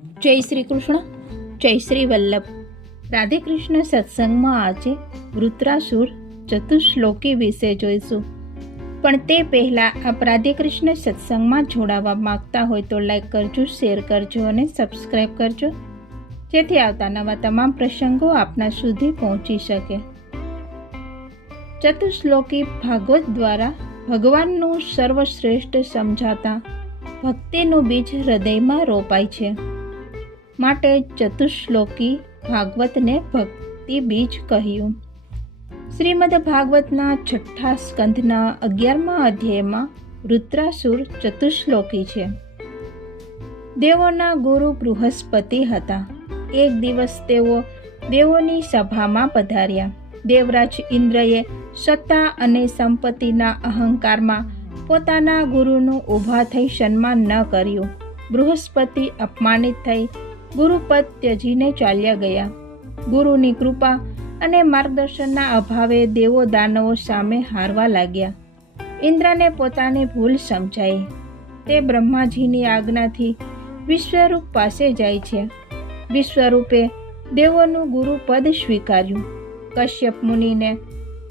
જય શ્રી કૃષ્ણ, જય શ્રી વલ્લભ. રાધે કૃષ્ણ સત્સંગમાં આજે વૃત્રાસુર ચતુશ્લોકી વિશે જોઈશું. પણ તે પહેલાં આપ રાધે કૃષ્ણ સત્સંગમાં જોડાવા માંગતા હોય તો લાઈક કરજો, શેર કરજો અને સબસ્ક્રાઈબ કરજો, જેથી આવતા નવા તમામ પ્રસંગો આપના સુધી પહોંચી શકે. ચતુશ્લોકી ભાગવત દ્વારા ભગવાનનું સર્વશ્રેષ્ઠ સમજાતા ભક્તિનું બીજ હૃદયમાં રોપાય છે. માટે ચતુશ્લોકી ભાગવતને ભક્તિ બીજ કહ્યું. શ્રીમદ ભાગવતના 6ઠ્ઠા સ્કંધના 11મા અધ્યાયમાં વૃત્રાસુર ચતુશ્લોકી છે. દેવોના ગુરુ બૃહસ્પતિ હતા. એક દિવસ તેઓ દેવોની સભામાં પધાર્યા. દેવરાજ ઇન્દ્રએ સત્તા અને સંપત્તિના અહંકારમાં પોતાના ગુરુનું ઊભા થઈ સન્માન ન કર્યું. બૃહસ્પતિ અપમાનિત થઈ ગુરુપદ ત્યજીને ચાલ્યા ગયા. ગુરુની કૃપા અને માર્ગદર્શનના અભાવે દેવો દાનવો સામે હારવા લાગ્યા. ઇન્દ્રને પોતાની ભૂલ સમજાઈ. તે બ્રહ્માજીની આજ્ઞાથી વિશ્વરૂપ પાસે જાય છે. વિશ્વરૂપે દેવોનું ગુરુપદ સ્વીકાર્યું. કશ્યપ મુનિને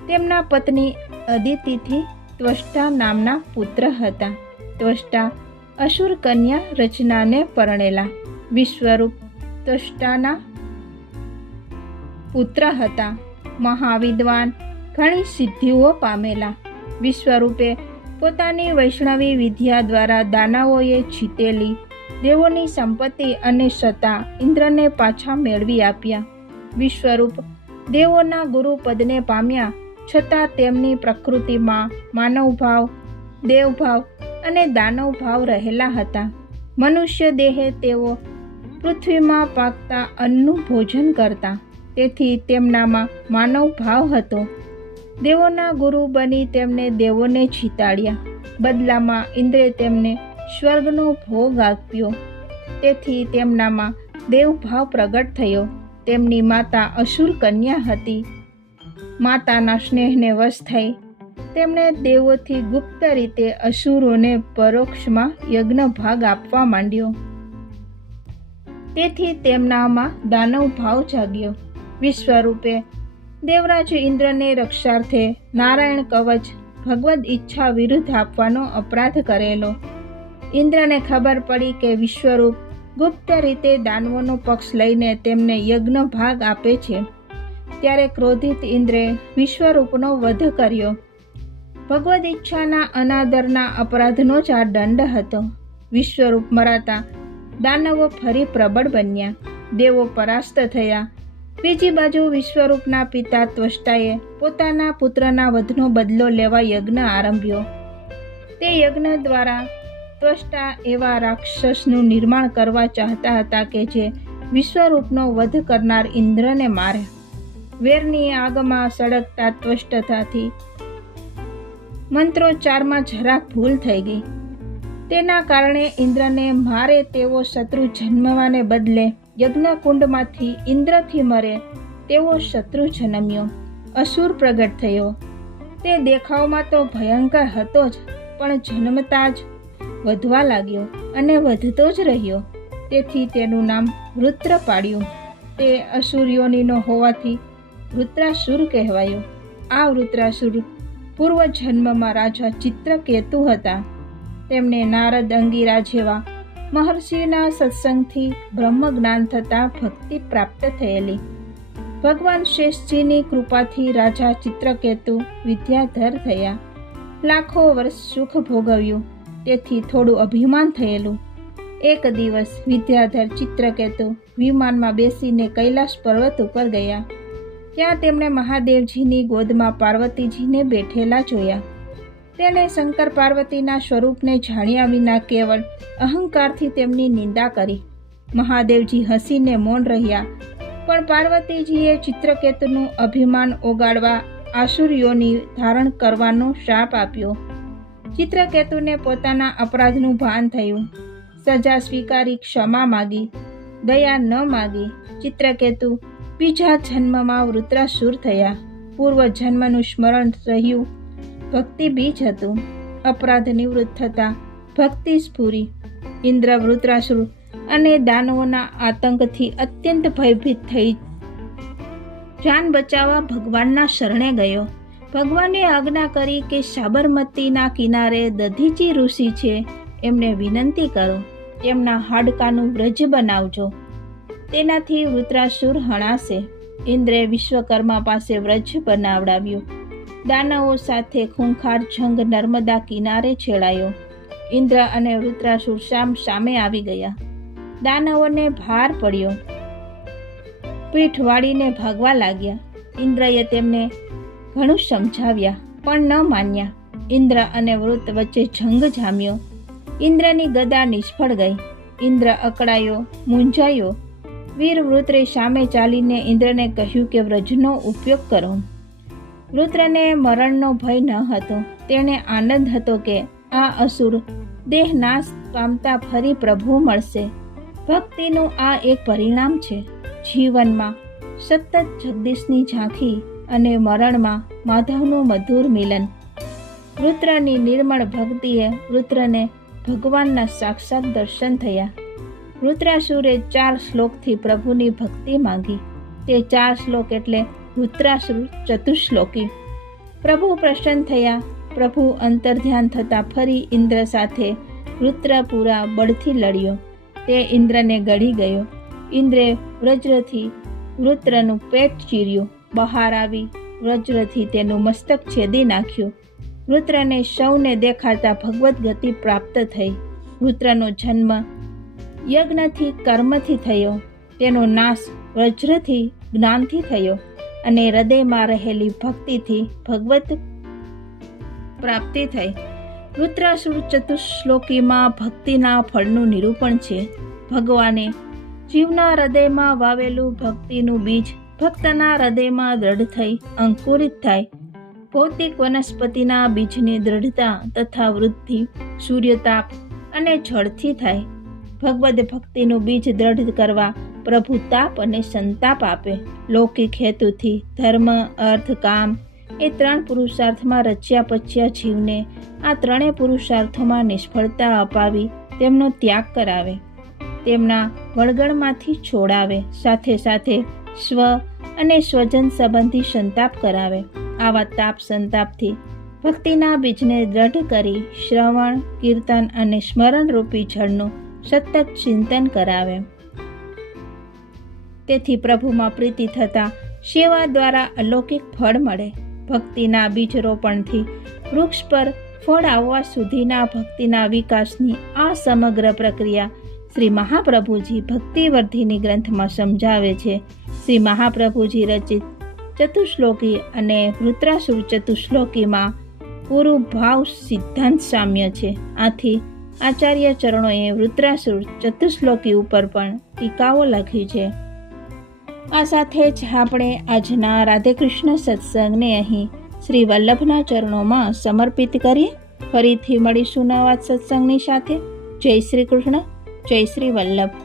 તેમના પત્ની અદિતિથી ત્વષ્ટા નામના પુત્ર હતા. ત્વષ્ટા અસુર કન્યા રચનાને પરણેલા. વિશ્વરૂપ ત્વષ્ટાના પુત્ર હતા. મહાવિદ્વાન, ઘણી સિદ્ધિઓ પામેલા. વિશ્વરૂપે પોતાની વૈષ્ણવી વિદ્યા દ્વારા દાનવોએ જીતેલી દેવોની સંપત્તિ અને સત્તા ઇન્દ્રને પાછા મેળવી આપ્યા. વિશ્વરૂપ દેવોના ગુરુપદને પામ્યા છતાં તેમની પ્રકૃતિમાં માનવભાવ, દેવભાવ અને દાનવભાવ રહેલા હતા. મનુષ્ય દેહે તેઓ પૃથ્વીમાં પાકતા અન્નનું ભોજન કરતા, તેથી તેમનામાં માનવ ભાવ હતો. દેવોના ગુરુ બની તેમને દેવોને જીતાડ્યા. બદલામાં ઇન્દ્રે તેમને સ્વર્ગનો ભોગ આપ્યો, તેથી તેમનામાં દેવભાવ પ્રગટ થયો. તેમની માતા અસુર કન્યા હતી. માતાના સ્નેહને વશ થઈ તેમણે દેવોથી ગુપ્ત રીતે અસુરોને પરોક્ષમાં યજ્ઞ ભાગ આપવા માંડ્યો. તેથી તેમનામાં દાનવ ભાવ જાગ્યો. વિશ્વરૂપે દેવરાજ ઇન્દ્રને રક્ષાર્થે નારાયણ કવચ ભગવદ ઈચ્છા વિરુદ્ધ આપવાનો અપરાધ કરેલો. ઇન્દ્રને ખબર પડી કે વિશ્વરૂપ ગુપ્ત રીતે દાનવોનો પક્ષ લઈને તેમને યજ્ઞ ભાગ આપે છે. ત્યારે ક્રોધિત ઇન્દ્રે વિશ્વરૂપનો વધ કર્યો. ભગવદ ઈચ્છાના અનાદરના અપરાધનો જ આ દંડ હતો. વિશ્વરૂપ મરાતા દાનવો ફરી પ્રબળ બન્યા. દેવો પરાસ્ત થયા. બીજી બાજુ વિશ્વરૂપના પિતા ત્વષ્ટાએ પોતાના પુત્રના વધનો બદલો લેવા યજ્ઞ આરંભ્યો. તે યજ્ઞ દ્વારા ત્વષ્ટા એવા રાક્ષસનું નિર્માણ કરવા ચાહતા હતા કે જે વિશ્વરૂપનો વધ કરનાર ઇન્દ્રને મારે. વેરની આગમાં સળગતા ત્વષ્ટતાથી મંત્રોચ્ચારમાં જરાક ભૂલ થઈ ગઈ. તેના કારણે ઇન્દ્રને મારે તેવો શત્રુ જન્મવાને બદલે યજ્ઞકુંડમાંથી ઇન્દ્રથી મરે તેવો શત્રુ જન્મ્યો. અસુર પ્રગટ થયો. તે દેખાવમાં તો ભયંકર હતો જ, પણ જન્મતા જ વધવા લાગ્યો અને વધતો જ રહ્યો. તેથી તેનું નામ વૃત્ર પાડ્યું. તે અસુર્યોનીનો હોવાથી વૃત્રાસુર કહેવાયો. આ વૃત્રાસુર પૂર્વ જન્મમાં રાજા ચિત્રકેતુ હતા. તેમને નારદ, અંગિરા જેવા મહર્ષિના સત્સંગથી બ્રહ્મ જ્ઞાન થતાં ભક્તિ પ્રાપ્ત થયેલી. ભગવાન શેષજીની કૃપાથી રાજા ચિત્રકેતુ વિદ્યાધર થયા. લાખો વર્ષ સુખ ભોગવ્યું, તેથી થોડું અભિમાન થયેલું. એક દિવસ વિદ્યાધર ચિત્રકેતુ વિમાનમાં બેસીને કૈલાસ પર્વત ઉપર ગયા. ત્યાં તેમણે મહાદેવજીની ગોદમાં પાર્વતીજીને બેઠેલા જોયા. તેણે શંકર પાર્વતીના સ્વરૂપને જાણ્યા વિના કેવળ અહંકારથી તેમની નિંદા કરી. મહાદેવજી હસીને મૌન રહ્યા, પણ પાર્વતીજીએ ચિત્રકેતુનું અભિમાન ઓગાળવા આસુરીઓની ધારણ કરવાનો શાપ આપ્યો. ચિત્રકેતુને પોતાના અપરાધનું ભાન થયું. સજા સ્વીકારી ક્ષમા માગી, દયા ન માગી. ચિત્રકેતુ બીજા જન્મમાં વૃત્રાસુર થયા. પૂર્વ જન્મનું સ્મરણ રહ્યું ભક્તિ બીજ હતું. અપરાધ નિવૃત્ત થતાં ભક્તિ સ્ફુરી. ઇન્દ્ર વૃત્રાસુર અને દાનવોના આતંકથી અત્યંત ભયભીત થઈ જાન બચાવવા ભગવાનના શરણે ગયો. ભગવાને આજ્ઞા કરી કે સાબરમતીના કિનારે દધીચી ઋષિ છે, એમને વિનંતી કરો, તેમના હાડકાનું વ્રજ બનાવજો, તેનાથી વૃત્રાસુર હણાશે. ઇન્દ્રે વિશ્વકર્મા પાસે વ્રજ બનાવડાવ્યું. દાનવો સાથે ખૂંખાર જંગ નર્મદા કિનારે છેડાયો. ઇન્દ્ર અને વૃત્રાસુર સામે આવી ગયા. દાનવોને ભાર પડ્યો, પીઠ વાળીને ભાગવા લાગ્યા. ઇન્દ્રએ તેમને ઘણું સમજાવ્યા પણ ન માન્યા. ઇન્દ્ર અને વૃત વચ્ચે જંગ જામ્યો. ઇન્દ્રની ગદા નિષ્ફળ ગઈ. ઇન્દ્ર અકળાયો, મૂંઝાયો. વીર વૃત્રે સામે ચાલીને ઇન્દ્રને કહ્યું કે વ્રજનો ઉપયોગ કરો. વૃત્રને મરણનો ભય ન હતો. તેને આનંદ હતો કે આ અસુર દેહ નાશ પામતા ફરી પ્રભુ મળશે. ભક્તિનું આ એક પરિણામ છે. જીવનમાં સતત જગદીશની ઝાંખી અને મરણમાં માધવનું મધુર મિલન. વૃત્રની નિર્મળ ભક્તિએ વૃત્રને ભગવાનના સાક્ષાત દર્શન થયા. વૃત્રાસુરે 4 શ્લોકથી પ્રભુની ભક્તિ માંગી. તે 4 શ્લોક એટલે વૃત્રાસુર ચતુશ્લોકી. પ્રભુ પ્રસન્ન થયા. પ્રભુ અંતર્ધ્યાન થતાં ફરી ઇન્દ્ર સાથે વૃત્ર પૂરા બળથી લડ્યો. તે ઇન્દ્રને ગળી ગયો. ઇન્દ્રે વજ્રથી વૃત્રનું પેટ ચીર્યું. બહાર આવી વજ્રથી તેનું મસ્તક છેદી નાખ્યું. વૃત્રને સૌને દેખાતા ભગવદ્ ગતિ પ્રાપ્ત થઈ. વૃત્રનો જન્મ યજ્ઞથી કર્મથી થયો. તેનો નાશ વજ્રથી જ્ઞાનથી થયો અને હૃદયમાં રહેલી ભક્તિથી ભગવત પ્રાપ્તિ થઈ. વૃત્રાસુર ચતુશ્લોકીમાં ભક્તિના ફળનું નિરૂપણ છે. ભગવાને જીવના હૃદયમાં વાવેલું ભક્તિનું બીજ ભક્તના હૃદયમાં દ્રઢ થઈ અંકુરિત થાય. ભૌતિક વનસ્પતિના બીજની દ્રઢતા તથા વૃદ્ધિ સૂર્યતાપ અને જળથી થાય. ભગવદ ભક્તિનું બીજ દ્રઢ કરવા પ્રભુ તાપ અને સંતાપ આપે. લૌકિક હેતુથી ધર્મ, અર્થ, કામ એ 3 પુરુષાર્થમાં રચ્યા પચ્યા જીવને આ 3 પુરુષાર્થોમાં નિષ્ફળતા અપાવી તેમનો ત્યાગ કરાવે, તેમના વળગણમાંથી છોડાવે, સાથે સાથે સ્વ અને સ્વજન સંબંધી સંતાપ કરાવે. આવા તાપ સંતાપથી ભક્તિના બીજને દ્રઢ કરી શ્રવણ, કીર્તન અને સ્મરણ રૂપી જળનું સતત ચિંતન કરાવે. તેથી પ્રભુમાં પ્રીતિ થતાં સેવા દ્વારા અલૌકિક ફળ મળે. ભક્તિના બીજ રોપણથી વૃક્ષ પર ફળ આવવા સુધીના ભક્તિના વિકાસની આ સમગ્ર પ્રક્રિયા શ્રી મહાપ્રભુજી ભક્તિવર્ધિની ગ્રંથમાં સમજાવે છે. શ્રી મહાપ્રભુજી રચિત ચતુશ્લોકી અને વૃત્રાસુર ચતુશ્લોકીમાં પૂરું ભાવ સિદ્ધાંત સામ્ય છે. આથી આચાર્ય ચરણોએ વૃત્રાસુર ચતુશ્લોકી ઉપર પણ ટીકાઓ લખી છે. આ સાથે જ આપણે આજના રાધે કૃષ્ણ સત્સંગને અહીં શ્રી વલ્લભના ચરણોમાં સમર્પિત કરીએ. ફરીથી મળીશું નવા સત્સંગની સાથે. જય શ્રી કૃષ્ણ, જય શ્રી વલ્લભ.